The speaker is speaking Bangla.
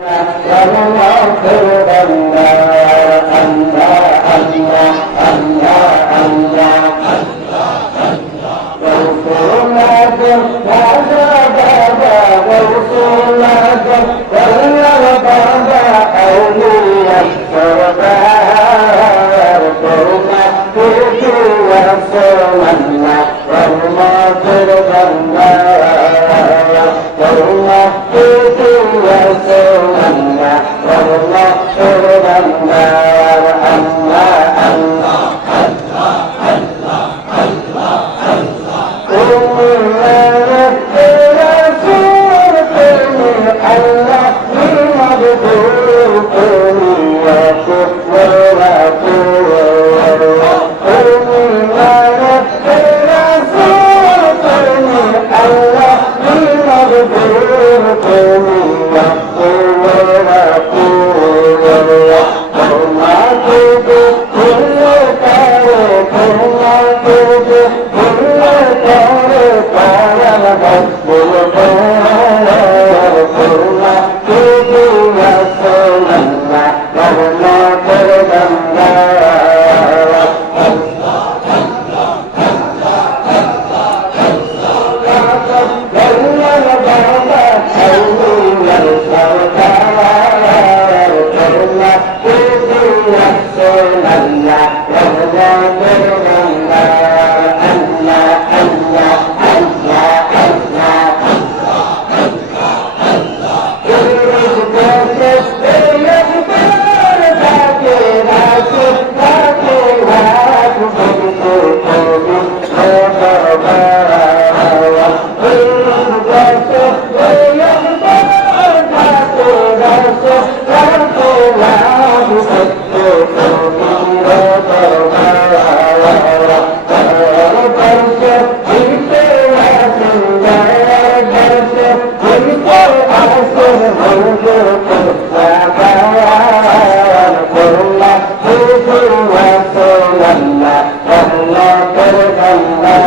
الله اللهم ارحمنا وارحمنا Wow.